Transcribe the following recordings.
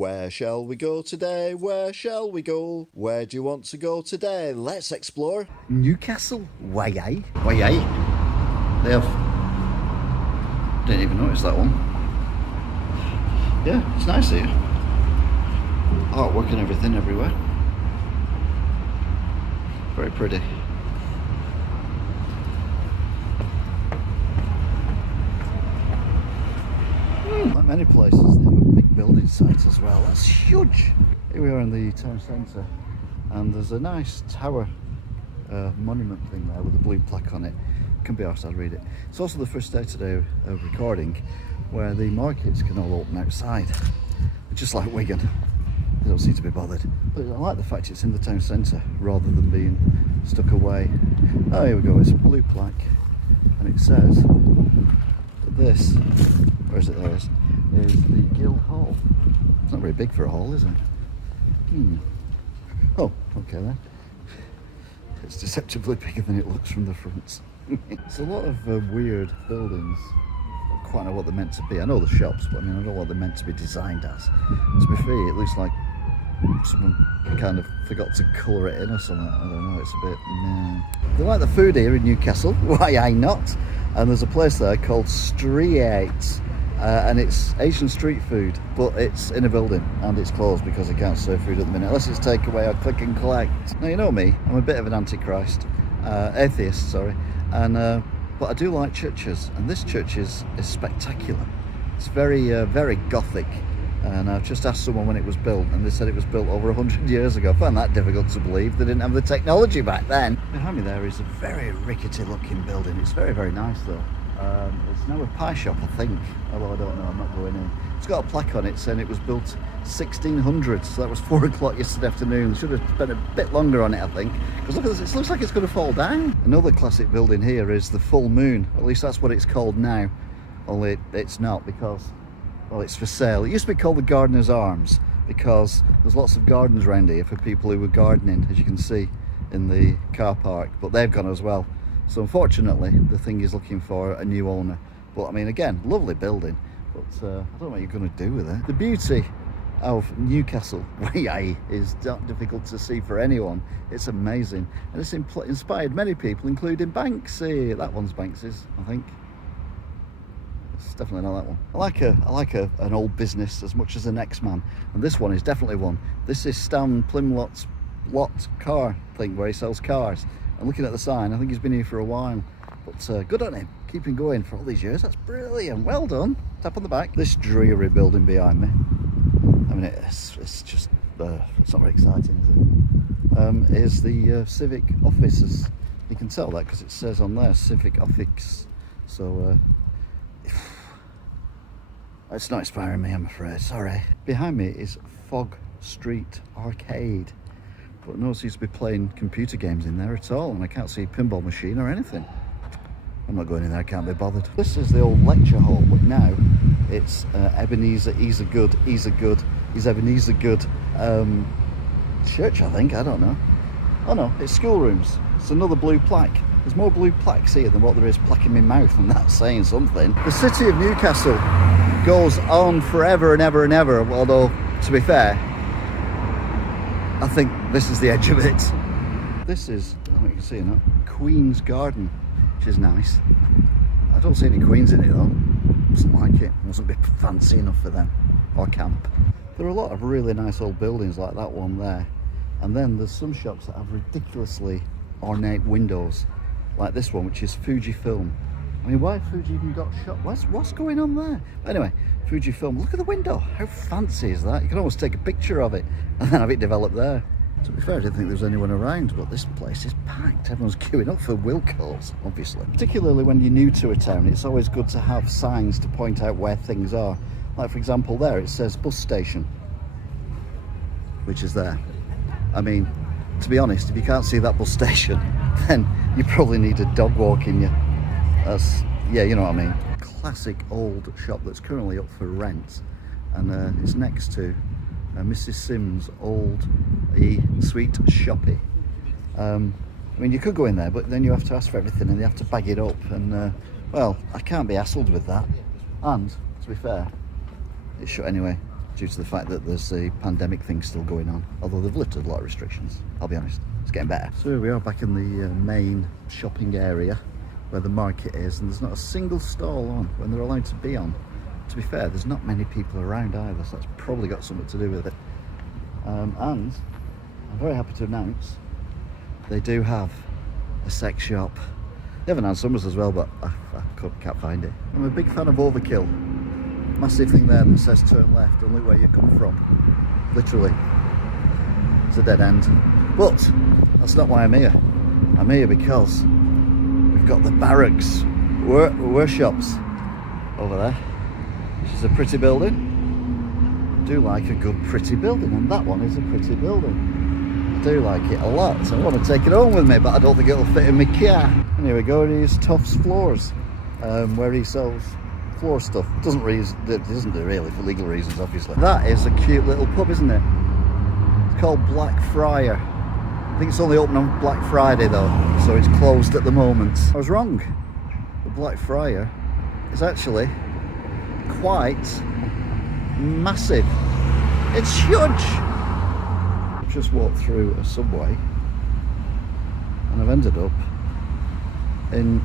Where shall we go today? Where shall we go? Where do you want to go today? Let's explore Newcastle. Why? Why? They have... Didn't even notice that one. Yeah, it's nice here. Artwork and everything everywhere. Very pretty. Like many places, they have big building sites as well. That's huge. Here we are in the town centre, and there's a nice tower monument thing there with a blue plaque on it. Can be arsed, I'll read it. It's also the first day today of recording where the markets can all open outside, just like Wigan. They don't seem to be bothered. But I like the fact it's in the town centre rather than being stuck away. Oh, here we go. It's a blue plaque, and it says that this, where is it? There it is the Guild Hall. It's not very big for a hall, is it? Oh, okay then. It's deceptively bigger than it looks from the front. It's a lot of weird buildings. I don't quite know what they're meant to be. I know the shops, but I mean, I don't know what they're meant to be designed as. To be fair, it looks like someone kind of forgot to colour it in or something. I don't know, it's a bit... Nah. They like the food here in Newcastle. Why not? And there's a place there called Street, and it's Asian street food, but it's in a building and it's closed because they can't serve food at the minute, unless it's takeaway or click and collect. Now, you know me, I'm a bit of an antichrist, atheist, sorry, and but I do like churches, and this church is spectacular. It's very very gothic, and I've just asked someone when it was built, and they said it was built over 100 years ago. I found that difficult to believe. They didn't have the technology back then. Behind me there is a very rickety looking building. It's very, very nice though. It's now a pie shop, I think, although I don't know, I'm not going in. It's got a plaque on it saying it was built 1600, so that was 4 o'clock yesterday afternoon. Should have spent a bit longer on it, I think, because look at this, it looks like it's going to fall down. Another classic building here is the Full Moon, at least that's what it's called now, only it's not, because, well, it's for sale. It used to be called the Gardener's Arms because there's lots of gardens around here for people who were gardening, as you can see in the car park, but they've gone as well. So unfortunately, the thing is looking for a new owner. But I mean, again, lovely building, but I don't know what you're going to do with it. The beauty of Newcastle is not difficult to see for anyone. It's amazing, and it's inspired many people, including Banksy. That one's Banksy's, I think. It's definitely not that one. I like an old business as much as the next man, and this one is definitely one. This is Stan Plymlot's car thing where he sells cars. And looking at the sign, I think he's been here for a while, but good on him, keeping going for all these years. That's brilliant, well done. Tap on the back. This dreary building behind me, I mean, it's just it's not very exciting, is it? Is the civic offices. You can tell that because it says on there civic office, so it's not inspiring me, I'm afraid, sorry. Behind me is Fog Street Arcade, but no one seems to be playing computer games in there at all, and I can't see a pinball machine or anything. I'm not going in there, I can't be bothered. This is the old lecture hall, but now it's Ebenezer, he's Ebenezer Good church, I think, I don't know. Oh no, it's schoolrooms. It's another blue plaque. There's more blue plaques here than what there is plaque in my mouth, and that's saying something. The city of Newcastle goes on forever and ever and ever, although, to be fair, I think this is the edge of it. This is, I don't know if you can see it now, Queen's Garden, which is nice. I don't see any queens in it though. Doesn't like it. Wasn't a bit fancy enough for them. Or camp. There are a lot of really nice old buildings like that one there. And then there's some shops that have ridiculously ornate windows. Like this one, which is Fujifilm. I mean, why have Fuji even got shot? What's going on there? Anyway, Fujifilm, look at the window. How fancy is that? You can almost take a picture of it and then have it developed there. To be fair, I didn't think there was anyone around, but this place is packed. Everyone's queuing up for Wilco's, obviously. Particularly when you're new to a town, it's always good to have signs to point out where things are. Like, for example, there it says bus station, which is there. I mean, to be honest, if you can't see that bus station, then you probably need a dog walking you. That's, yeah, you know what I mean. Classic old shop that's currently up for rent, and it's next to Mrs. Sims' old sweet shoppy. I mean, you could go in there, but then you have to ask for everything and you have to bag it up, and well, I can't be hassled with that. And to be fair, it's shut anyway, due to the fact that there's a pandemic thing still going on, although they've lifted a lot of restrictions. I'll be honest, it's getting better. So here we are back in the main shopping area where the market is, and there's not a single stall on when they're allowed to be on. To be fair, there's not many people around either, so that's probably got something to do with it. And I'm very happy to announce they do have a sex shop. They have an Summers as well, but I can't find it. I'm a big fan of Overkill. Massive thing there that says turn left and look where you come from. Literally. It's a dead end. But that's not why I'm here. I'm here because we've got the Barracks workshops over there, which is a pretty building. I do like a good pretty building, and that one is a pretty building. I do like it a lot, so I want to take it home with me, but I don't think it'll fit in my car. And here we go, here's Toff's Floors, where he sells floor stuff. Doesn't do really for legal reasons, obviously. That is a cute little pub, isn't it? It's called Black Friar. I think it's only open on Black Friday though, so it's closed at the moment. I was wrong. The Black Friar is actually quite massive. It's huge. I've just walked through a subway and I've ended up in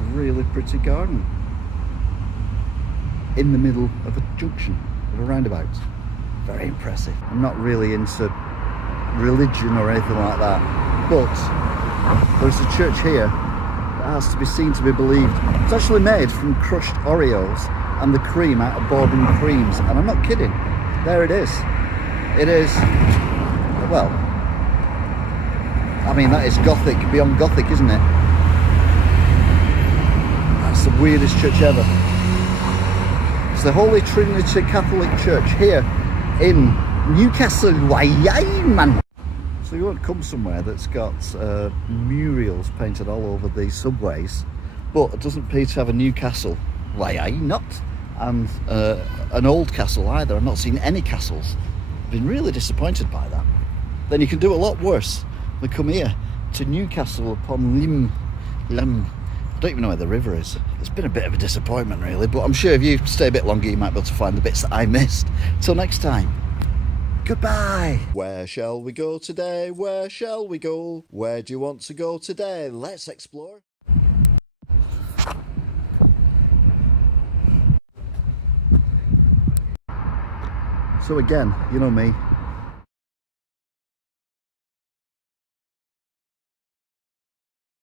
a really pretty garden in the middle of a junction, of a roundabout. Very impressive. I'm not really into religion or anything like that, but there's a church here that has to be seen to be believed. It's actually made from crushed Oreos and the cream out of Bourbon creams, and I'm not kidding. There it is. It is, well, I mean, that is Gothic, beyond Gothic, isn't it? That's the weirdest church ever. It's the Holy Trinity Catholic Church here in Newcastle, Lyme. So you won't come somewhere that's got murals painted all over the subways, but it doesn't appear to have a Newcastle, not, and an old castle either. I've not seen any castles. I've been really disappointed by that. Then you can do a lot worse than come here to Newcastle upon Lyme. I don't even know where the river is. It's been a bit of a disappointment really, but I'm sure if you stay a bit longer you might be able to find the bits that I missed. Till next time, goodbye. Where shall we go today? Where shall we go? Where do you want to go today? Let's explore. So again, you know me,